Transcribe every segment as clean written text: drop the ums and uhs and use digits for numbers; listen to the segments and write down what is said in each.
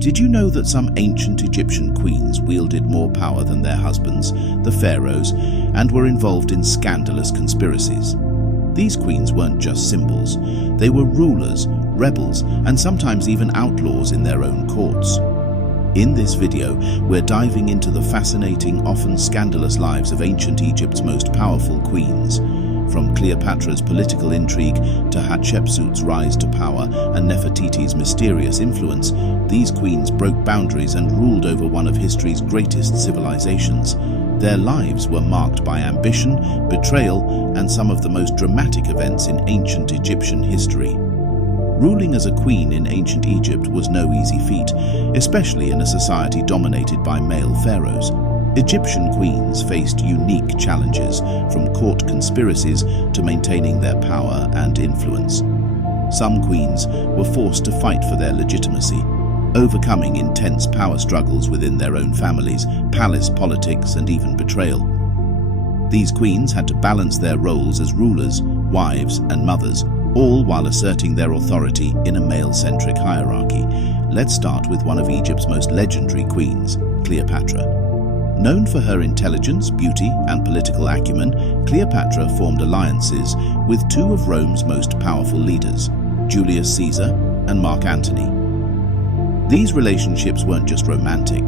Did you know that some ancient Egyptian queens wielded more power than their husbands, the pharaohs, and were involved in scandalous conspiracies? These queens weren't just symbols. They were rulers, rebels, and sometimes even outlaws in their own courts. In this video, we're diving into the fascinating, often scandalous lives of ancient Egypt's most powerful queens. From Cleopatra's political intrigue to Hatshepsut's rise to power and Nefertiti's mysterious influence, these queens broke boundaries and ruled over one of history's greatest civilizations. Their lives were marked by ambition, betrayal, and some of the most dramatic events in ancient Egyptian history. Ruling as a queen in ancient Egypt was no easy feat, especially in a society dominated by male pharaohs. Egyptian queens faced unique challenges, from court conspiracies to maintaining their power and influence. Some queens were forced to fight for their legitimacy, overcoming intense power struggles within their own families, palace politics, and even betrayal. These queens had to balance their roles as rulers, wives, and mothers, all while asserting their authority in a male-centric hierarchy. Let's start with one of Egypt's most legendary queens, Cleopatra. Known for her intelligence, beauty, and political acumen, Cleopatra formed alliances with two of Rome's most powerful leaders, Julius Caesar and Mark Antony. These relationships weren't just romantic.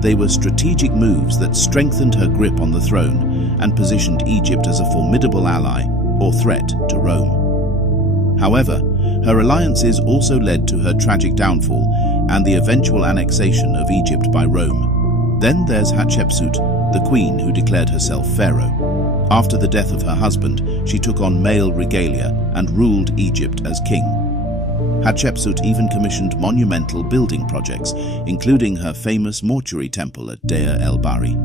They were strategic moves that strengthened her grip on the throne and positioned Egypt as a formidable ally or threat to Rome. However, her alliances also led to her tragic downfall and the eventual annexation of Egypt by Rome. Then there's Hatshepsut, the queen who declared herself pharaoh. After the death of her husband, she took on male regalia and ruled Egypt as king. Hatshepsut even commissioned monumental building projects, including her famous mortuary temple at Deir el-Bahri.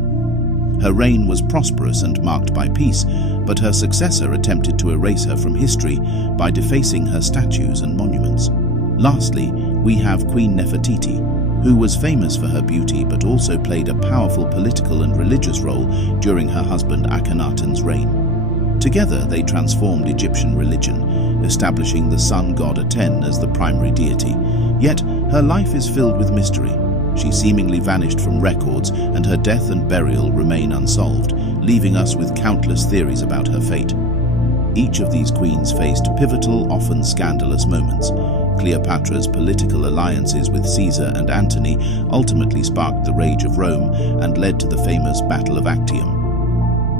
Her reign was prosperous and marked by peace, but her successor attempted to erase her from history by defacing her statues and monuments. Lastly, we have Queen Nefertiti, who was famous for her beauty but also played a powerful political and religious role during her husband Akhenaten's reign. Together, they transformed Egyptian religion, establishing the sun god Aten as the primary deity. Yet, her life is filled with mystery. She seemingly vanished from records, and her death and burial remain unsolved, leaving us with countless theories about her fate. Each of these queens faced pivotal, often scandalous moments. Cleopatra's political alliances with Caesar and Antony ultimately sparked the rage of Rome and led to the famous Battle of Actium.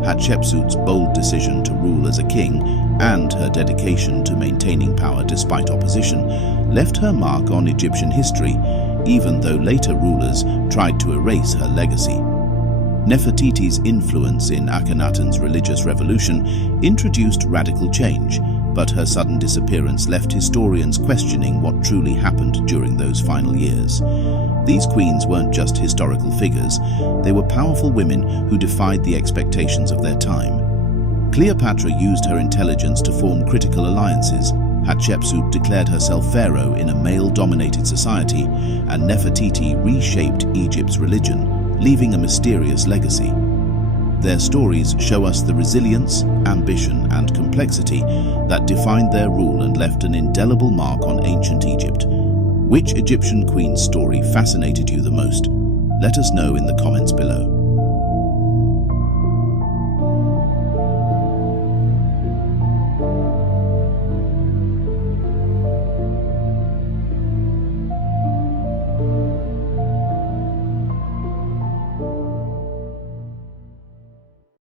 Hatshepsut's bold decision to rule as a king and her dedication to maintaining power despite opposition left her mark on Egyptian history, even though later rulers tried to erase her legacy. Nefertiti's influence in Akhenaten's religious revolution introduced radical change, but her sudden disappearance left historians questioning what truly happened during those final years. These queens weren't just historical figures, they were powerful women who defied the expectations of their time. Cleopatra used her intelligence to form critical alliances. Hatshepsut declared herself pharaoh in a male-dominated society, and Nefertiti reshaped Egypt's religion, leaving a mysterious legacy. Their stories show us the resilience, ambition, and complexity that defined their rule and left an indelible mark on ancient Egypt. Which Egyptian queen's story fascinated you the most? Let us know in the comments below.